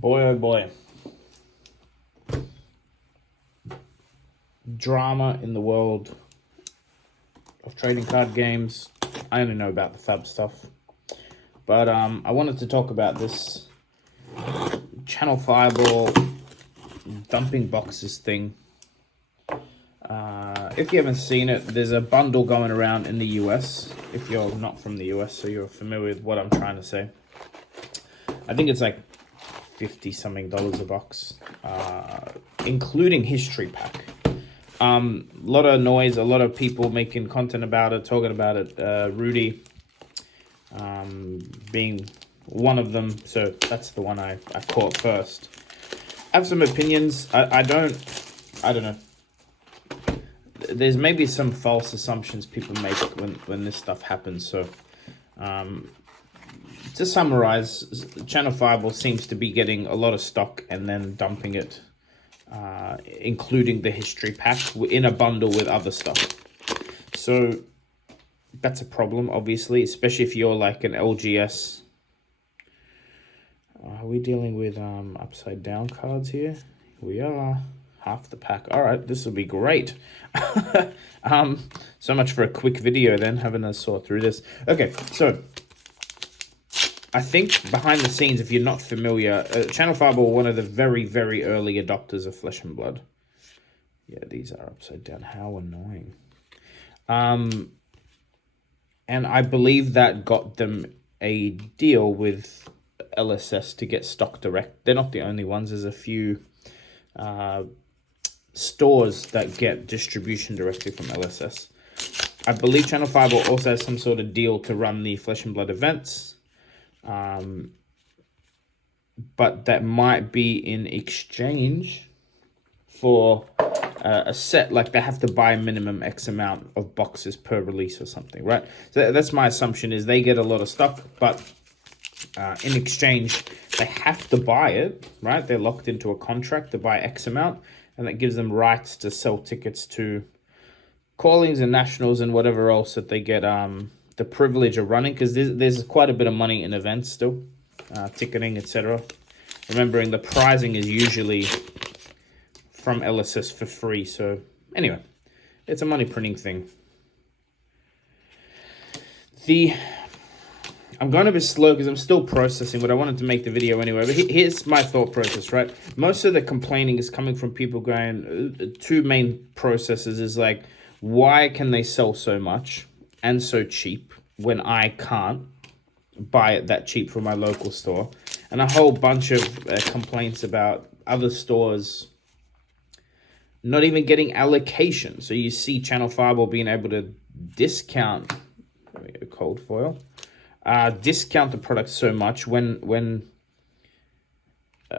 Boy, oh boy. Drama in the world of trading card games. I only know about the Fab stuff. But I wanted to talk about this Channel Fireball dumping boxes thing. If you haven't seen it, there's a bundle going around in the US. If you're not from the US, so you're familiar with what I'm trying to say. I think it's like $50-something a box, including history pack. A lot of noise, a lot of people making content about it, talking about it. Rudy being one of them, so that's the one I caught first. I have some opinions. I don't know. There's maybe some false assumptions people make when this stuff happens. So, to summarize, Channel Fireball seems to be getting a lot of stock and then dumping it, including the history pack in a bundle with other stuff. So that's a problem, obviously, especially if you're like an LGS. Are we dealing with upside down cards here? We are. Half the pack. All right, this will be great. So much for a quick video then, having to sort through this. Okay, so I think behind the scenes, if you're not familiar, Channel Fireball, one of the very, very early adopters of Flesh and Blood. Yeah, these are upside down. How annoying. And I believe that got them a deal with LSS to get stock direct. They're not the only ones. There's a few stores that get distribution directly from LSS. I believe Channel Fireball also has some sort of deal to run the Flesh and Blood events. But that might be in exchange for a set, like they have to buy a minimum X amount of boxes per release or something, right? So that's my assumption, is they get a lot of stuff, but in exchange, they have to buy it, right? They're locked into a contract to buy X amount, and that gives them rights to sell tickets to callings and nationals and whatever else that they get the privilege of running, because there's quite a bit of money in events still, ticketing, etc. Remembering the pricing is usually from LSS for free. So anyway, it's a money printing thing. I'm going to be slow because I'm still processing, but I wanted to make the video anyway. But here's my thought process, right? Most of the complaining is coming from people going, two main processes is like, why can they sell so much and so cheap when I can't buy it that cheap from my local store? And a whole bunch of complaints about other stores not even getting allocation. So you see Channel Fireball being able to discount, cold foil, discount the product so much when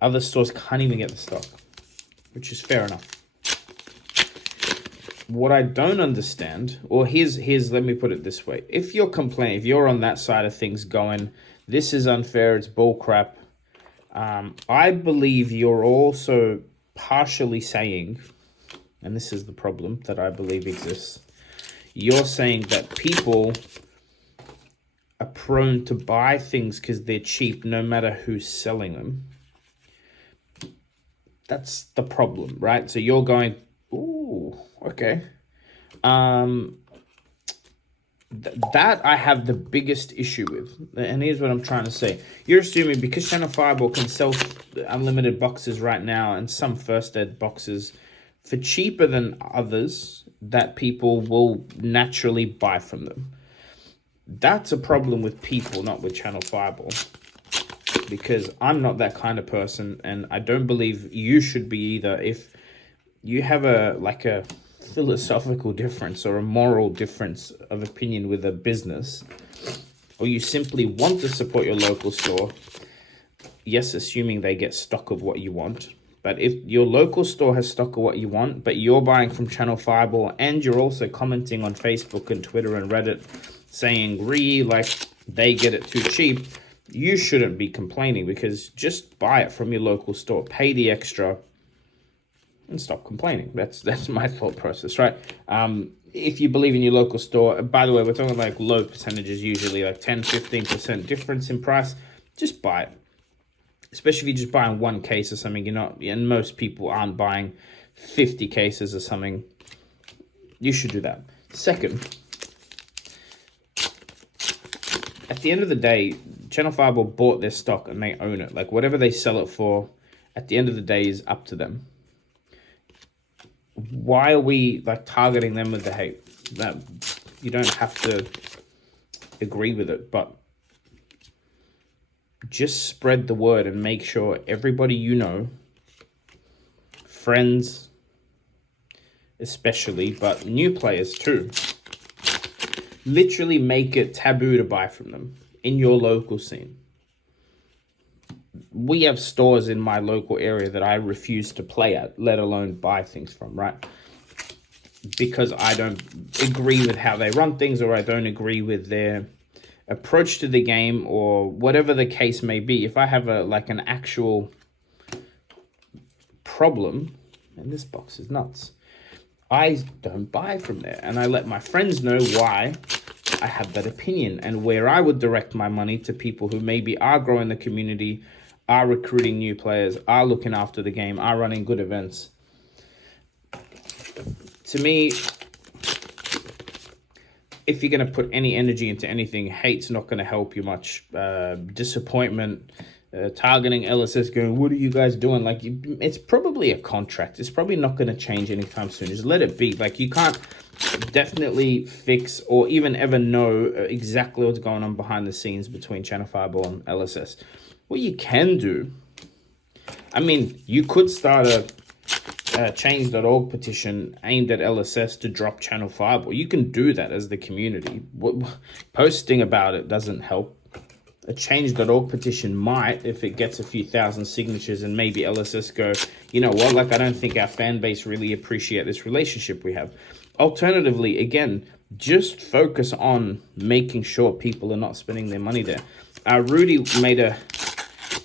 other stores can't even get the stock, which is fair enough. What I don't understand, or here's let me put it this way. If you're complaining, if you're on that side of things going, this is unfair, it's bullcrap, I believe you're also partially saying, and this is the problem that I believe exists, you're saying that people are prone to buy things because they're cheap no matter who's selling them. That's the problem, right? So you're going, ooh, okay. That I have the biggest issue with. And here's what I'm trying to say. You're assuming because Channel Fireball can sell unlimited boxes right now and some first ed boxes for cheaper than others, that people will naturally buy from them. That's a problem with people, not with Channel Fireball. Because I'm not that kind of person, and I don't believe you should be either. If you have a philosophical difference or a moral difference of opinion with a business, or you simply want to support your local store, yes, assuming they get stock of what you want. But if your local store has stock of what you want, but you're buying from Channel Fireball and you're also commenting on Facebook and Twitter and Reddit saying, like they get it too cheap, you shouldn't be complaining, because just buy it from your local store, pay the extra, and stop complaining. That's my thought process, right? If you believe in your local store, by the way, we're talking like low percentages, usually like 10-15% difference in price, just buy it. especially if you're just buying one case or something, you're not, and most people aren't buying 50 cases or something. You should do that. Second, at the end of the day, Channel Fireball bought their stock and they own it. Like, whatever they sell it for, at the end of the day, is up to them. Why are we like targeting them with the hate? That you don't have to agree with it, but just spread the word and make sure everybody you know, friends especially, but new players too, literally make it taboo to buy from them in your local scene. We have stores in my local area that I refuse to play at, let alone buy things from, right? Because I don't agree with how they run things, or I don't agree with their approach to the game, or whatever the case may be. If I have an actual problem, and this box is nuts, I don't buy from there, and I let my friends know why I have that opinion, and where I would direct my money to people who maybe are growing the community, are recruiting new players, are looking after the game, are running good events. To me, if you're going to put any energy into anything, hate's not going to help you much. Disappointment, targeting LSS, going, what are you guys doing? Like, it's probably a contract. It's probably not going to change anytime soon. Just let it be. Like, you can't definitely fix or even ever know exactly what's going on behind the scenes between Channel Fireball and LSS. What you can do, I mean, you could start a change.org petition aimed at LSS to drop Channel Fireball. You can do that as the community. Posting about it doesn't help. A change.org petition might, if it gets a few thousand signatures, and maybe LSS go, you know what, like, I don't think our fan base really appreciate this relationship we have. Alternatively, again, just focus on making sure people are not spending their money there. Rudy made a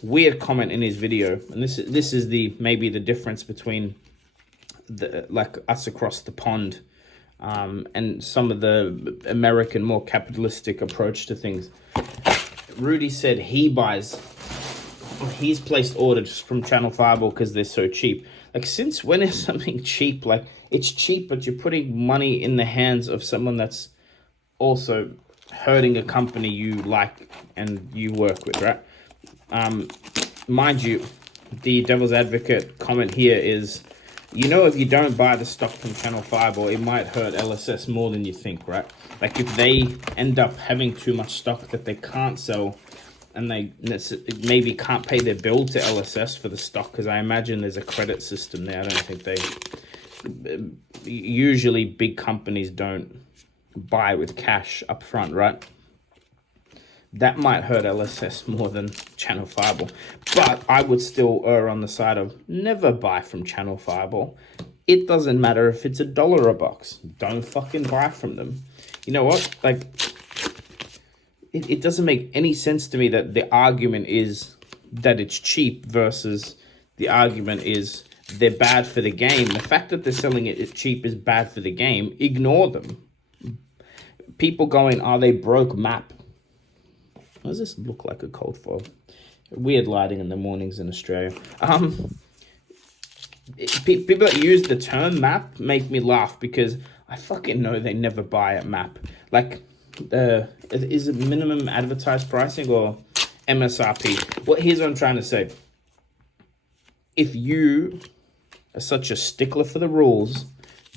weird comment in his video, and this is the maybe the difference between the like us across the pond and some of the American more capitalistic approach to things. Rudy said he's placed orders from Channel Fireball because they're so cheap. Like, since when is something cheap? Like, it's cheap, but you're putting money in the hands of someone that's also hurting a company you like and you work with, right? Mind you, the devil's advocate comment here is, you know, if you don't buy the stock from Channel Fireball, it might hurt LSS more than you think, right? Like, if they end up having too much stock that they can't sell, and they maybe can't pay their bill to LSS for the stock, because I imagine there's a credit system there. I don't think usually big companies don't buy with cash up front, right? That might hurt LSS more than Channel Fireball. But I would still err on the side of never buy from Channel Fireball. It doesn't matter if it's $1 a box. Don't fucking buy from them. You know what? Like, it doesn't make any sense to me that the argument is that it's cheap versus the argument is they're bad for the game. The fact that they're selling it cheap is bad for the game. Ignore them. People going, are they broke map? Why does this look like a cold foil? Weird lighting in the mornings in Australia. People that use the term map make me laugh, because I fucking know they never buy at map. Like, is it minimum advertised pricing or MSRP? Well, here's what I'm trying to say. If you are such a stickler for the rules,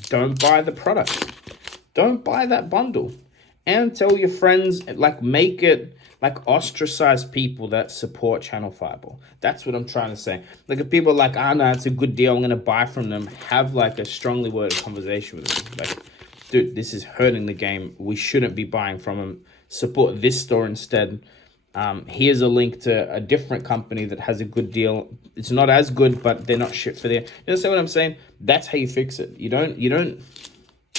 don't buy the product. Don't buy that bundle. And tell your friends, like, make it, like, ostracize people that support Channel Fireball. That's what I'm trying to say. Like, if people are like, no, it's a good deal, I'm going to buy from them, have, like, a strongly worded conversation with them. Like, dude, this is hurting the game. We shouldn't be buying from them. Support this store instead. Here's a link to a different company that has a good deal. It's not as good, but they're not shit for there. You understand what I'm saying? That's how you fix it. You don't,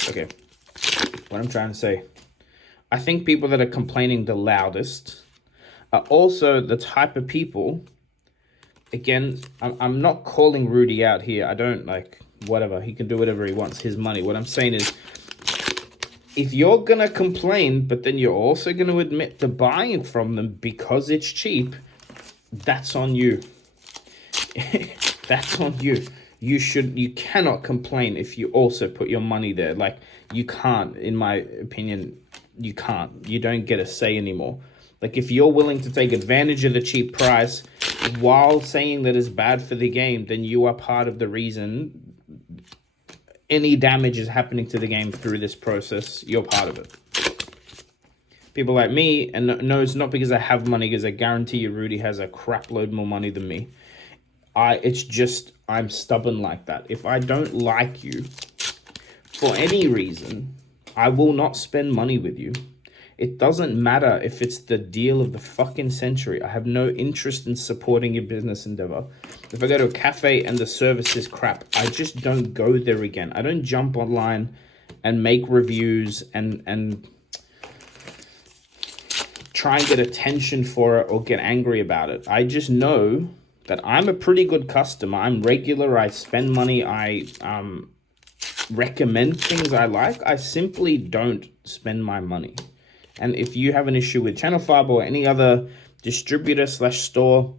okay. What I'm trying to say. I think people that are complaining the loudest are also the type of people, again, I'm not calling Rudy out here. I don't, like, whatever. He can do whatever he wants. His money. What I'm saying is, if you're going to complain, but then you're also going to admit to buying from them because it's cheap, that's on you. That's on you. You cannot complain if you also put your money there. Like, you can't, in my opinion, you can't. You don't get a say anymore. Like, if you're willing to take advantage of the cheap price while saying that it's bad for the game, then you are part of the reason any damage is happening to the game through this process. You're part of it. People like me, and no, it's not because I have money, because I guarantee you Rudy has a crap load more money than me. It's just, I'm stubborn like that. If I don't like you for any reason, I will not spend money with you. It doesn't matter if it's the deal of the fucking century. I have no interest in supporting your business endeavor. If I go to a cafe and the service is crap, I just don't go there again. I don't jump online and make reviews and try and get attention for it or get angry about it. I just know that I'm a pretty good customer. I'm regular. I spend money. I recommend things I like. I simply don't spend my money. And if you have an issue with Channel Fiber or any other distributor / store,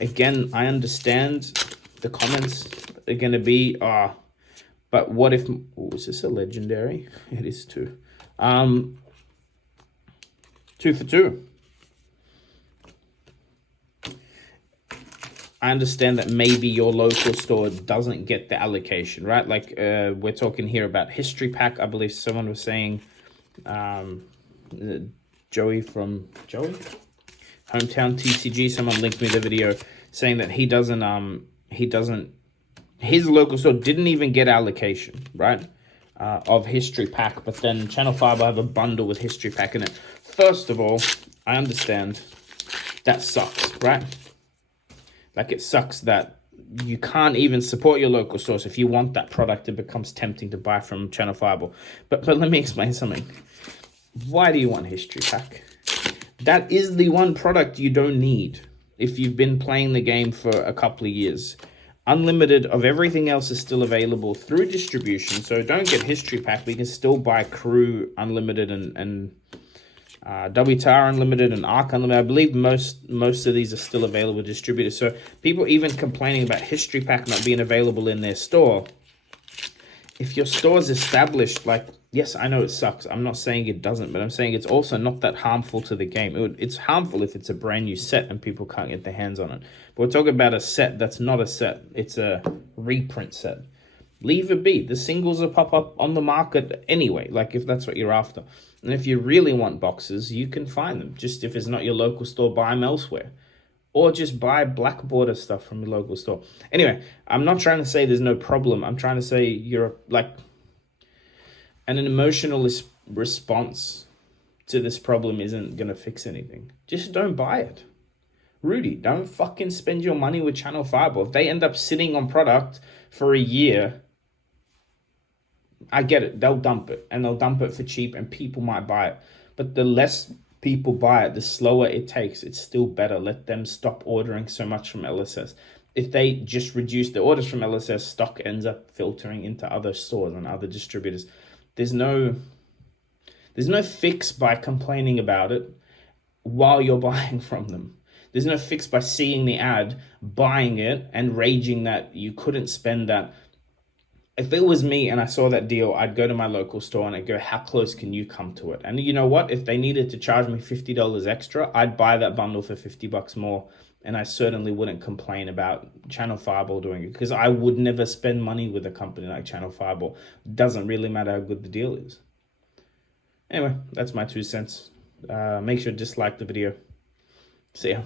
again, I understand the comments are going to be, but what if, is this a legendary? It is too. 2 for 2. I understand that maybe your local store doesn't get the allocation, right? Like, we're talking here about History Pack. I believe someone was saying, Joey from Hometown TCG, someone linked me the video saying that his local store didn't even get allocation, right? Of History Pack, but then Channel Fiber have a bundle with History Pack in it. First of all, I understand that sucks, right? Like, it sucks that you can't even support your local source. If you want that product, it becomes tempting to buy from Channel Fiber. But let me explain something. Why do you want History Pack? That is the one product you don't need if you've been playing the game for a couple of years. Unlimited of everything else is still available through distribution. So don't get History Pack. We can still buy Crew Unlimited and WTR Unlimited and Arc Unlimited. I believe most of these are still available distributors. So people even complaining about History Pack not being available in their store. If your store's established, like, yes, I know it sucks. I'm not saying it doesn't, but I'm saying it's also not that harmful to the game. It's harmful if it's a brand new set and people can't get their hands on it. But we're talking about a set that's not a set. It's a reprint set. Leave it be. The singles will pop up on the market anyway, like, if that's what you're after. And if you really want boxes, you can find them. Just if it's not your local store, buy them elsewhere. Or just buy Black Border stuff from your local store. Anyway, I'm not trying to say there's no problem. I'm trying to say you're like, an emotional response to this problem isn't going to fix anything. Just don't buy it. Rudy, don't fucking spend your money with Channel Fiber. If they end up sitting on product for a year, I get it. They'll dump it. And they'll dump it for cheap and people might buy it. But the less people buy it, the slower it takes. It's still better. Let them stop ordering so much from LSS. If they just reduce the orders from LSS, stock ends up filtering into other stores and other distributors. There's no fix by complaining about it while you're buying from them. There's no fix by seeing the ad, buying it, and raging that you couldn't spend that. If it was me and I saw that deal, I'd go to my local store and I'd go, how close can you come to it? And you know what? If they needed to charge me $50 extra, I'd buy that bundle for $50 more. And I certainly wouldn't complain about Channel Fiber doing it, because I would never spend money with a company like Channel Fiber. Doesn't really matter how good the deal is. Anyway, that's my 2 cents. Make sure to dislike the video. See ya.